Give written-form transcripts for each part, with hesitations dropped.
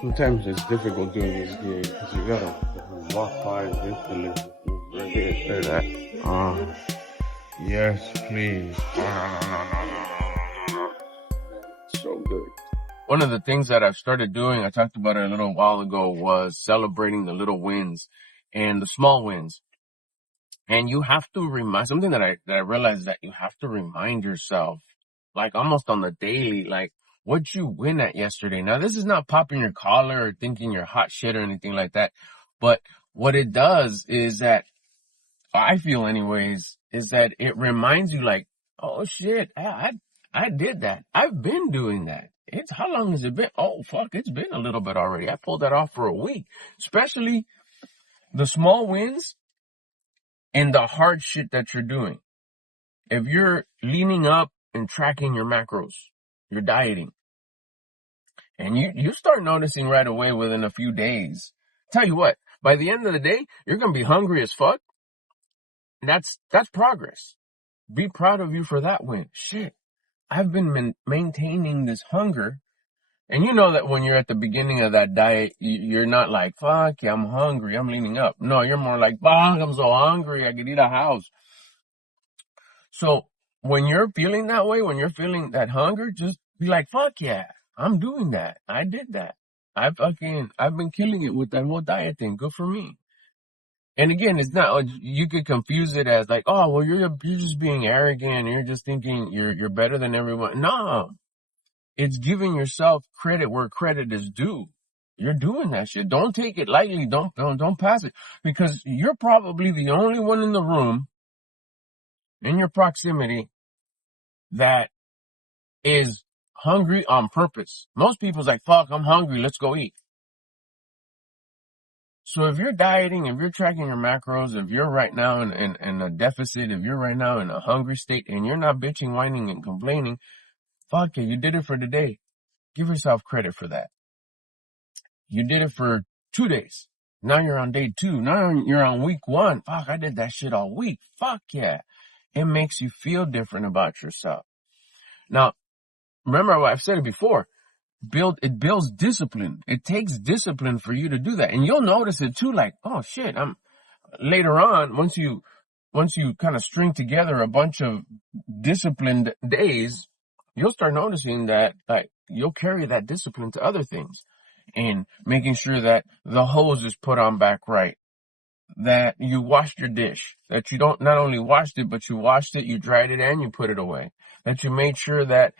Sometimes it's difficult doing this game because you gotta walk by instantly. Right here, say that. Yes, please. So good. One of the things that I've started doing, I talked about it a little while ago, was celebrating the little wins and the small wins. And you have to remind, something that I realized that you have to remind yourself, like almost on the daily, like what you win at yesterday. Now, this is not popping your collar or thinking you're hot shit or anything like that. But what it does is that, I feel anyways, is that it reminds you like, oh shit, I did that. I've been doing that. How long has it been? Oh fuck, it's been a little bit already. I pulled that off for a week. Especially the small wins and the hard shit that you're doing. If you're leaning up and tracking your macros, you're dieting, and you start noticing right away within a few days. Tell you what, by the end of the day, you're going to be hungry as fuck. That's progress. Be proud of you for that win. Shit, I've been maintaining this hunger. And you know that when you're at the beginning of that diet, you're not like, fuck yeah, I'm hungry, I'm leaning up. No, you're more like, fuck, I'm so hungry, I could eat a house. So when you're feeling that way, when you're feeling that hunger, just be like, fuck yeah, I'm doing that. I did that. I've been killing it with that whole diet thing. Good for me. And again, it's not, you could confuse it as like, oh, well, you're just being arrogant. You're just thinking you're better than everyone. No, it's giving yourself credit where credit is due. You're doing that shit. Don't take it lightly. Don't pass it, because you're probably the only one in the room, in your proximity, that is hungry on purpose. Most people's like, fuck, I'm hungry, let's go eat. So if you're dieting, if you're tracking your macros, if you're right now in a deficit, if you're right now in a hungry state and you're not bitching, whining, and complaining, fuck it, you did it for the day. Give yourself credit for that. You did it for 2 days. Now you're on day 2. Now you're on week 1. Fuck, I did that shit all week. Fuck yeah. It makes you feel different about yourself. Now, remember what I've said it before. It builds discipline. It takes discipline for you to do that. And you'll notice it too, like, oh shit, later on, once you kind of string together a bunch of disciplined days, you'll start noticing that, like, you'll carry that discipline to other things, and making sure that the hose is put on back right, that you washed your dish, that you not only washed it, but you washed it, you dried it, and you put it away, that you made sure that,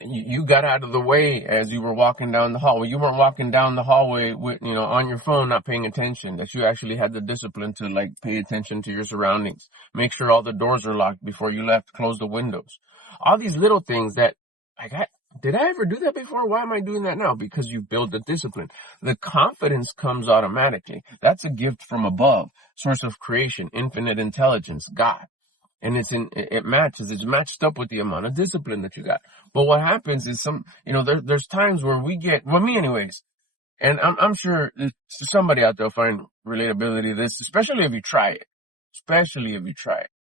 you got out of the way as you were walking down the hallway. You weren't walking down the hallway with, on your phone, not paying attention, that you actually had the discipline to, like, pay attention to your surroundings. Make sure all the doors are locked before you left. Close the windows. All these little things that, like, did I ever do that before? Why am I doing that now? Because you build the discipline. The confidence comes automatically. That's a gift from above. Source of creation, infinite intelligence, God. And it's matched up with the amount of discipline that you got. But what happens is there's times where me anyways, and I'm sure somebody out there will find relatability to this, especially if you try it.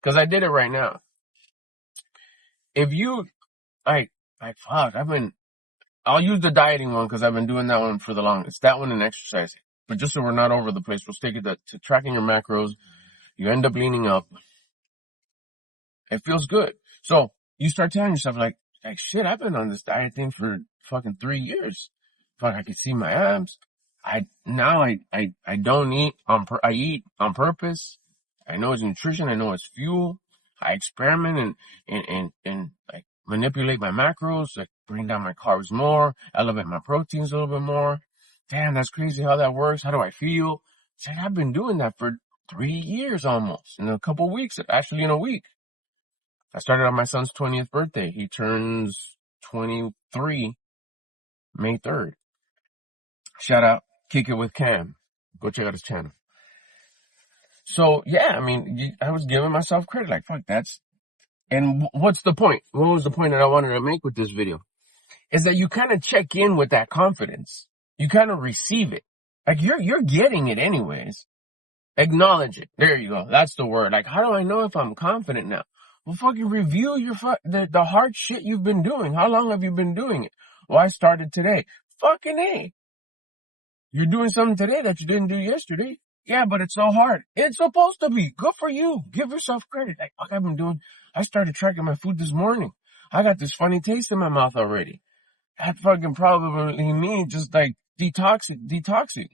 Cause I did it right now. If you, fuck, I'll use the dieting one cause I've been doing that one for the longest. That one and exercising. But just so we're not over the place, we'll stick it to tracking your macros. You end up leaning up. It feels good. So you start telling yourself like shit, I've been on this diet thing for fucking 3 years. Fuck, I can see my abs. I don't eat I eat on purpose. I know it's nutrition. I know it's fuel. I experiment and like manipulate my macros, like bring down my carbs more, elevate my proteins a little bit more. Damn, that's crazy how that works. How do I feel? Shit, I've been doing that for 3 years almost, in a couple weeks, actually in a week. I started on my son's 20th birthday. He turns 23 May 3rd. Shout out, Kick It With Cam. Go check out his channel. So, yeah, I mean, I was giving myself credit. Like, fuck, and what's the point? What was the point that I wanted to make with this video? Is that you kind of check in with that confidence. You kind of receive it. Like, you're getting it anyways. Acknowledge it. There you go. That's the word. Like, how do I know if I'm confident now? Well, fucking review the hard shit you've been doing. How long have you been doing it? Well, I started today. Fucking A. You're doing something today that you didn't do yesterday. Yeah, but it's so hard. It's supposed to be. Good for you. Give yourself credit. Like, fuck, I started tracking my food this morning. I got this funny taste in my mouth already. That fucking probably me just like detoxing.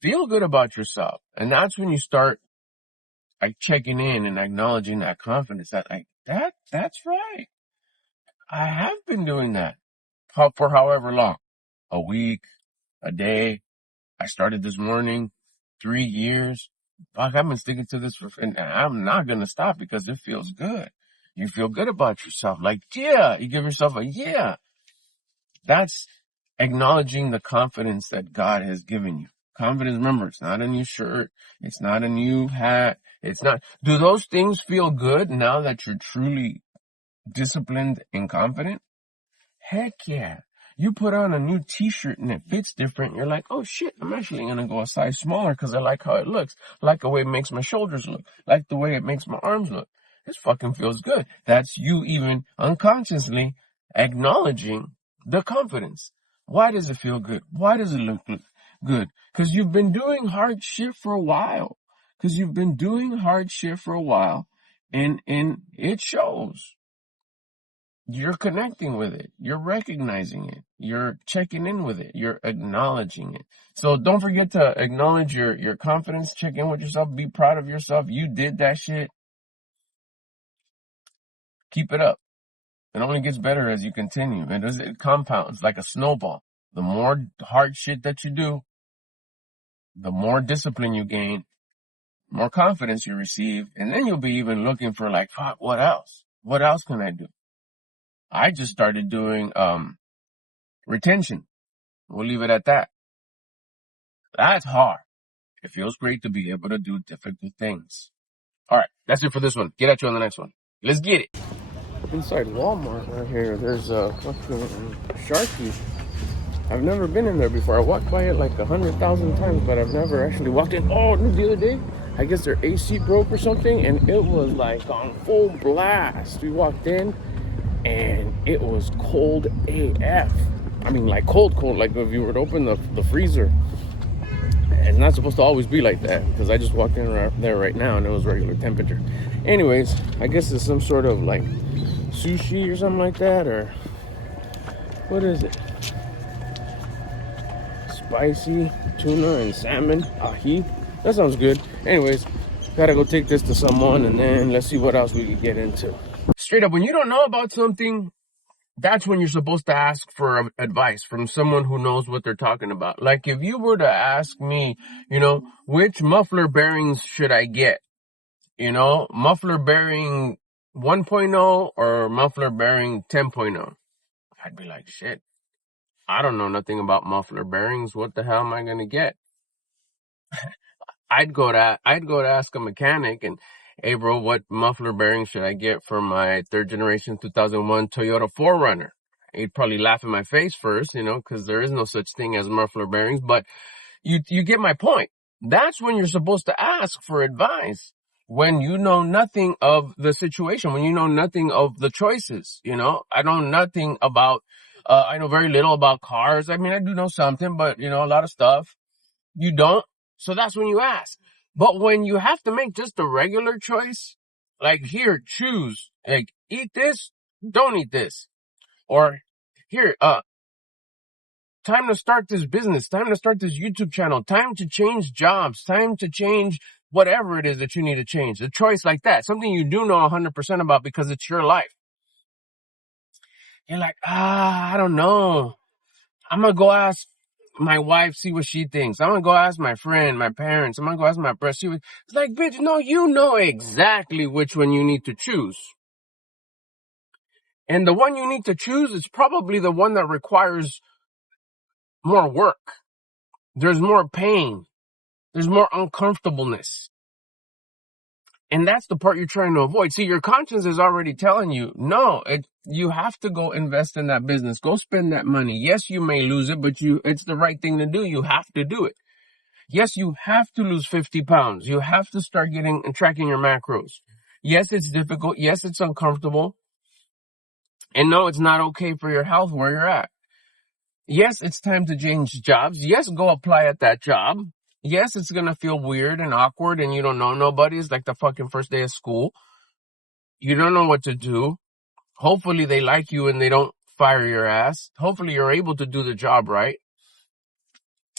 Feel good about yourself. And that's when you start like checking in and acknowledging that confidence that like, that's right. I have been doing that for however long, a week, a day. I started this morning, 3 years. Fuck, I've been sticking to this and I'm not going to stop because it feels good. You feel good about yourself. Like, yeah, you give yourself a yeah. That's acknowledging the confidence that God has given you. Confidence, remember, it's not a new shirt. It's not a new hat. It's not. Do those things feel good now that you're truly disciplined and confident? Heck yeah. You put on a new t-shirt and it fits different. You're like, oh shit, I'm actually going to go a size smaller because I like how it looks. Like the way it makes my shoulders look. Like the way it makes my arms look. This fucking feels good. That's you even unconsciously acknowledging the confidence. Why does it feel good? Why does it look good? Because you've been doing hard shit for a while. And it shows. You're connecting with it. You're recognizing it. You're checking in with it. You're acknowledging it. So don't forget to acknowledge your confidence. Check in with yourself. Be proud of yourself. You did that shit. Keep it up. It only gets better as you continue. And it compounds like a snowball. The more hard shit that you do, the more discipline you gain, more confidence you receive. And then you'll be even looking for like, fuck, what else? What else can I do? I just started doing retention. We'll leave it at that. That's hard. It feels great to be able to do difficult things. All right, that's it for this one. Get at you on the next one. Let's get it. Inside Walmart right here, there's a fucking Sharky. I've never been in there before. I walked by it like 100,000 times, but I've never actually walked in. Oh, the other day, I guess their AC broke or something, and it was like on full blast. We walked in, and it was cold AF. I mean, like cold, like if you were to open the freezer. It's not supposed to always be like that because I just walked in there right now and it was regular temperature. Anyways, I guess it's some sort of like sushi or something like that, or what is it? Spicy tuna and salmon, ahi. That sounds good. Anyways, gotta go take this to someone and then let's see what else we can get into. Straight up, when you don't know about something, that's when you're supposed to ask for advice from someone who knows what they're talking about. Like if you were to ask me, which muffler bearings should I get? Muffler bearing 1.0 or muffler bearing 10.0? I'd be like, shit, I don't know nothing about muffler bearings. What the hell am I going to get? I'd go to ask a mechanic and, hey bro, what muffler bearing should I get for my third generation 2001 Toyota 4Runner? He'd probably laugh in my face first, because there is no such thing as muffler bearings, but you get my point. That's when you're supposed to ask for advice. When you know nothing of the situation, when you know nothing of the choices, I know nothing about, I know very little about cars. I mean, I do know something, but a lot of stuff you don't. So that's when you ask. But when you have to make just a regular choice, like here, choose, like eat this, don't eat this. Or here, time to start this business, time to start this YouTube channel, time to change jobs, time to change whatever it is that you need to change. A choice like that, something you do know 100% about because it's your life. You're like, I don't know. I'm going to go ask my wife, see what she thinks. I'm going to go ask my friend, my parents. I'm going to go ask my brother, see what... It's like, bitch, no, you know exactly which one you need to choose. And the one you need to choose is probably the one that requires more work. There's more pain. There's more uncomfortableness. And that's the part you're trying to avoid. See, your conscience is already telling you, no, you have to go invest in that business. Go spend that money. Yes, you may lose it, but it's the right thing to do. You have to do it. Yes, you have to lose 50 pounds. You have to start tracking your macros. Yes, it's difficult. Yes, it's uncomfortable. And no, it's not okay for your health where you're at. Yes, it's time to change jobs. Yes, go apply at that job. Yes, it's going to feel weird and awkward and you don't know nobody. It's like the fucking first day of school. You don't know what to do. Hopefully they like you and they don't fire your ass. Hopefully you're able to do the job right.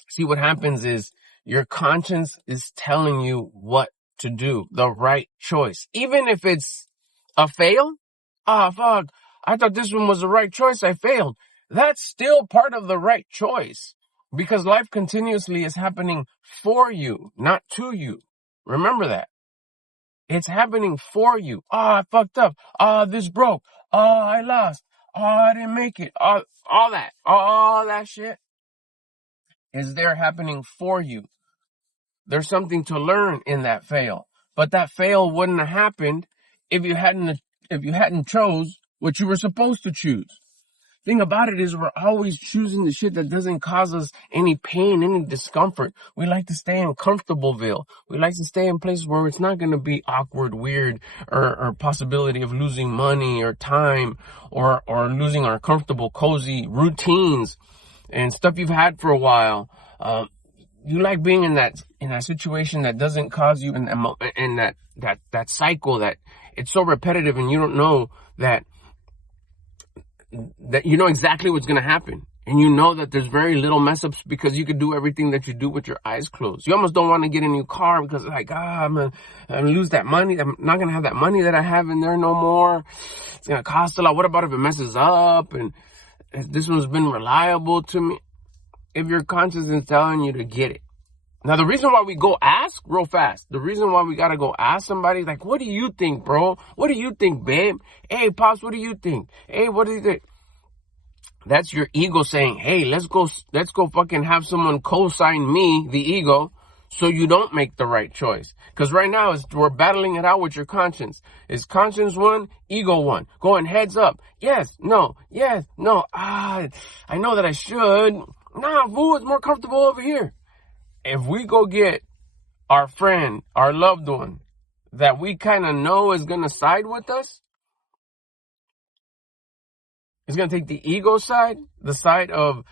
See, what happens is your conscience is telling you what to do, the right choice. Even if it's a fail, fuck, I thought this one was the right choice, I failed. That's still part of the right choice because life continuously is happening for you, not to you. Remember that. It's happening for you. I fucked up. This broke. I lost. I didn't make it. All that shit is there happening for you. There's something to learn in that fail. But that fail wouldn't have happened if you hadn't chose what you were supposed to choose. Thing about it is we're always choosing the shit that doesn't cause us any pain, any discomfort. We like to stay in Comfortableville. We like to stay in places where it's not going to be awkward, weird, or possibility of losing money or time or losing our comfortable, cozy routines and stuff you've had for a while. You like being in that situation that doesn't cause you in that cycle that it's so repetitive and you don't know that you know exactly what's going to happen. And you know that there's very little mess ups because you can do everything that you do with your eyes closed. You almost don't want to get in your car because like, I'm going to lose that money. I'm not going to have that money that I have in there no more. It's going to cost a lot. What about if it messes up? And if this one's been reliable to me. If your conscience is telling you to get it. Now, the reason why we go ask real fast, the reason why we got to go ask somebody, like, what do you think, bro? What do you think, babe? Hey, Pops, what do you think? Hey, what do you think? That's your ego saying, hey, let's go fucking have someone co-sign me, the ego, so you don't make the right choice. Because right now, we're battling it out with your conscience. Is conscience one, ego one? Going heads up. Yes, no, yes, no. I know that I should. Nah, fool, it's more comfortable over here. If we go get our friend, our loved one, that we kind of know is going to side with us, it's going to take the ego side, the side of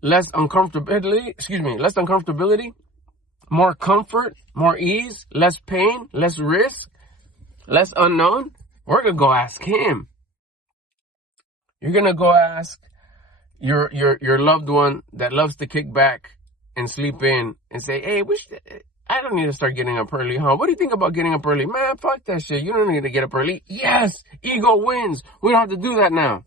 less uncomfortability, more comfort, more ease, less pain, less risk, less unknown. We're going to go ask him. You're going to go ask your loved one that loves to kick back and sleep in and say, hey, I don't need to start getting up early, huh? What do you think about getting up early? Man, fuck that shit. You don't need to get up early. Yes, ego wins. We don't have to do that now.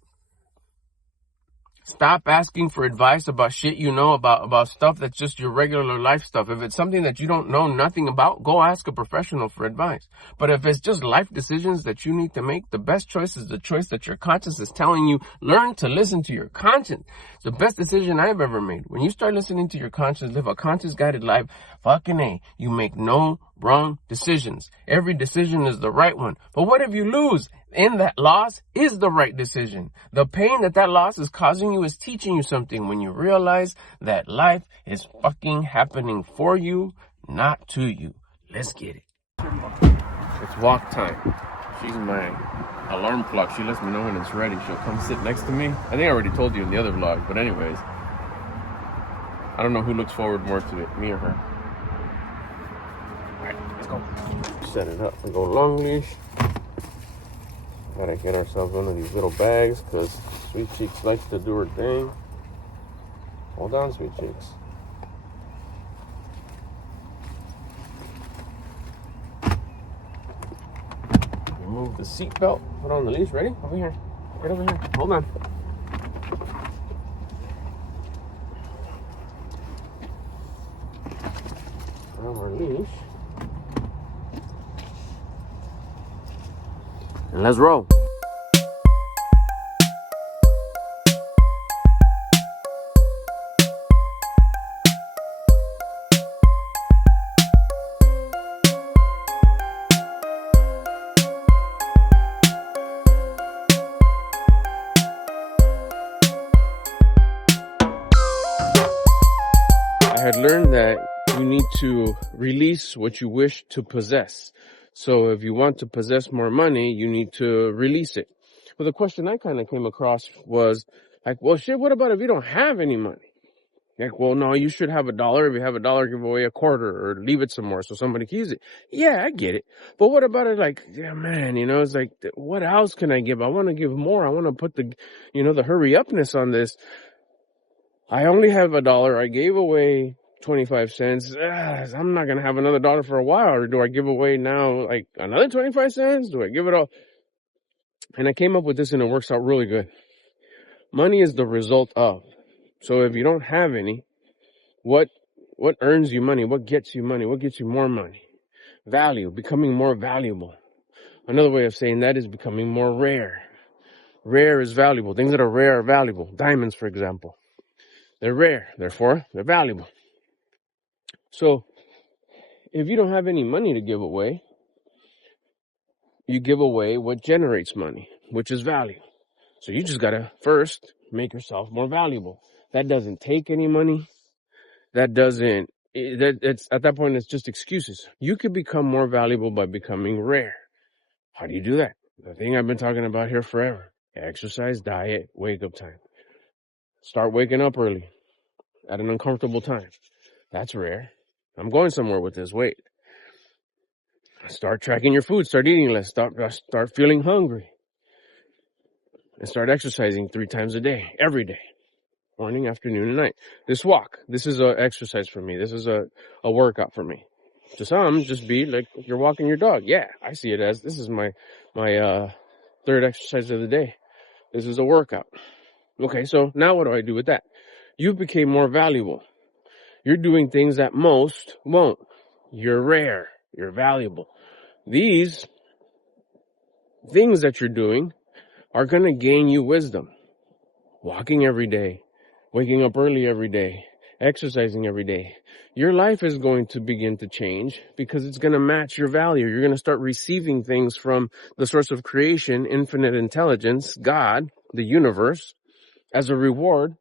Stop asking for advice about shit you know about stuff that's just your regular life stuff. If it's something that you don't know nothing about, go ask a professional for advice. But if it's just life decisions that you need to make, the best choice is the choice that your conscience is telling you. Learn to listen to your conscience. It's the best decision I've ever made. When you start listening to your conscience, live a conscience-guided life, fucking A, you make no wrong decisions. Every decision is the right one. But what if you lose? And that loss is the right decision. The pain that loss is causing you is teaching you something when you realize that life is fucking happening for you, not to you. Let's get it. It's walk time. She's my alarm clock. She lets me know when it's ready. She'll come sit next to me. I think I already told you in the other vlog, but anyways. I don't know who looks forward more to it, me or her. Alright, let's go. Set it up and go long leash. Gotta get ourselves one of these little bags because Sweet Cheeks likes to do her thing. Hold on, Sweet Cheeks. Remove the seatbelt. Put on the leash. Ready? Over here. Right over here. Hold on. Put on our leash. And let's roll. I had learned that you need to release what you wish to possess. So if you want to possess more money, you need to release it. But the question I kind of came across was like, well, shit, what about if you don't have any money? Like, well, no, you should have $1. If you have $1, give away a quarter or leave it somewhere so somebody can use it. Yeah, I get it. But what about it? Like, yeah, man, it's like, what else can I give? I want to give more. I want to put the hurry upness on this. I only have $1. I gave away 25 cents. I'm not going to have another $1 for a while. Or do I give away now like another 25 cents? Do I give it all? And I came up with this and it works out really good. Money is the result of. So if you don't have any, what earns you money? What gets you money? What gets you more money? Value, becoming more valuable. Another way of saying that is becoming more rare. Rare is valuable. Things that are rare are valuable. Diamonds, for example. They're rare, therefore they're valuable. So if you don't have any money to give away, you give away what generates money, which is value. So you just gotta first make yourself more valuable. That doesn't take any money. It's at that point, it's just excuses. You could become more valuable by becoming rare. How do you do that? The thing I've been talking about here forever. Exercise, diet, wake up time. Start waking up early at an uncomfortable time. That's rare. I'm going somewhere with this. Wait. Start tracking your food. Start eating less. Start feeling hungry. And start exercising 3 times a day, every day. Morning, afternoon, and night. This walk. This is an exercise for me. This is a workout for me. To some, just be like you're walking your dog. Yeah, I see it as this is my third exercise of the day. This is a workout. Okay, so now what do I do with that? You became more valuable. You're doing things that most won't. You're rare. You're valuable. These things that you're doing are going to gain you wisdom. Walking every day, waking up early every day, exercising every day. Your life is going to begin to change because it's going to match your value. You're going to start receiving things from the source of creation, infinite intelligence, God, the universe, as a reward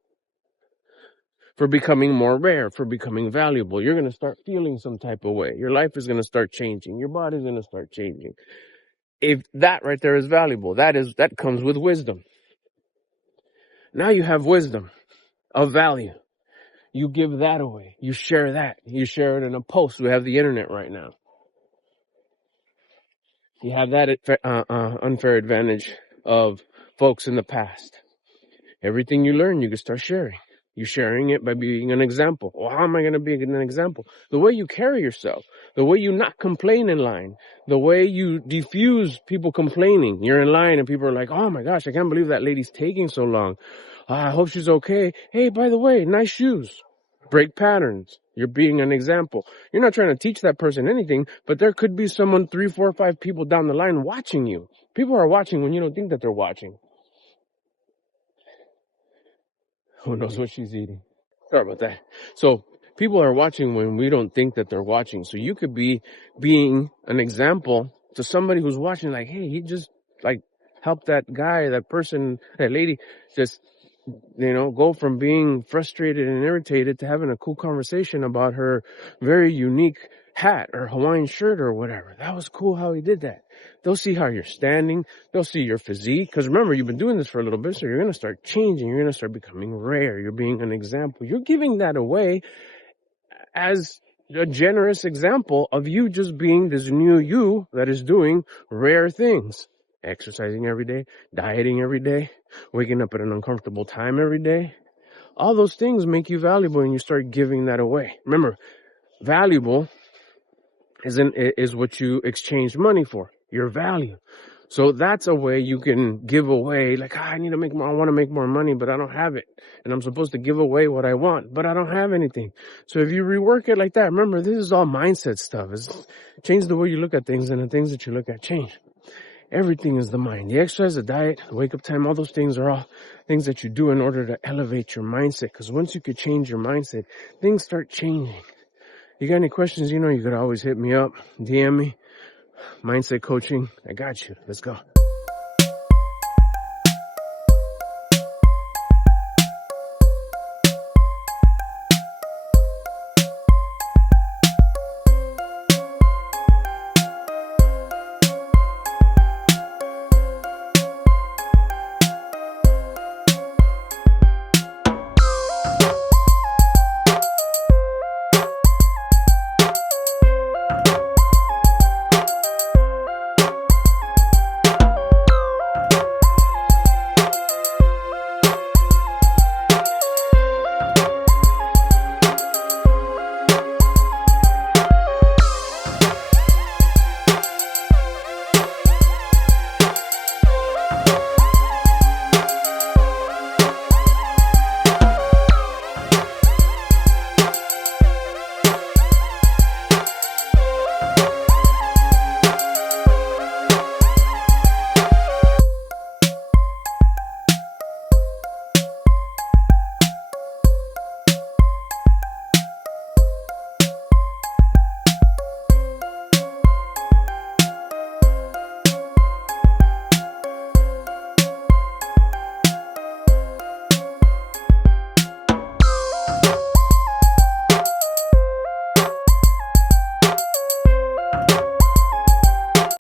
for becoming more rare, for becoming valuable. You're going to start feeling some type of way. Your life is going to start changing. Your body's going to start changing. If that right there is valuable, that comes with wisdom. Now you have wisdom of value. You give that away. You share that. You share it in a post. We have the internet right now. You have that unfair advantage of folks in the past. Everything you learn, you can start sharing. You're sharing it by being an example. Well, how am I going to be an example? The way you carry yourself, the way you not complain in line, the way you diffuse people complaining. You're in line and people are like, oh my gosh, I can't believe that lady's taking so long. I hope she's okay. Hey, by the way, nice shoes. Break patterns. You're being an example. You're not trying to teach that person anything, but there could be someone 3, 4, 5 people down the line watching you. People are watching when you don't think that they're watching. Who knows what she's eating? Sorry about that. So people are watching when we don't think that they're watching. So you could be being an example to somebody who's watching like, hey, he just like helped that guy, that person, that lady just, go from being frustrated and irritated to having a cool conversation about her very unique hat or Hawaiian shirt or whatever. That was cool how he did that. They'll see how you're standing. They'll see your physique. Because remember, you've been doing this for a little bit, so you're going to start changing. You're going to start becoming rare. You're being an example. You're giving that away as a generous example of you just being this new you that is doing rare things. Exercising every day, dieting every day, waking up at an uncomfortable time every day. All those things make you valuable and you start giving that away. Remember, valuable is what you exchange money for, your value. So that's a way you can give away, like, I need to make more, I want to make more money, but I don't have it. And I'm supposed to give away what I want, but I don't have anything. So if you rework it like that, remember, this is all mindset stuff. It's change the way you look at things, and the things that you look at change. Everything is the mind. The exercise, the diet, the wake up time, all those things are all things that you do in order to elevate your mindset. Because once you could change your mindset, things start changing. You got any questions, you could always hit me up, DM me, mindset coaching. I got you. Let's go.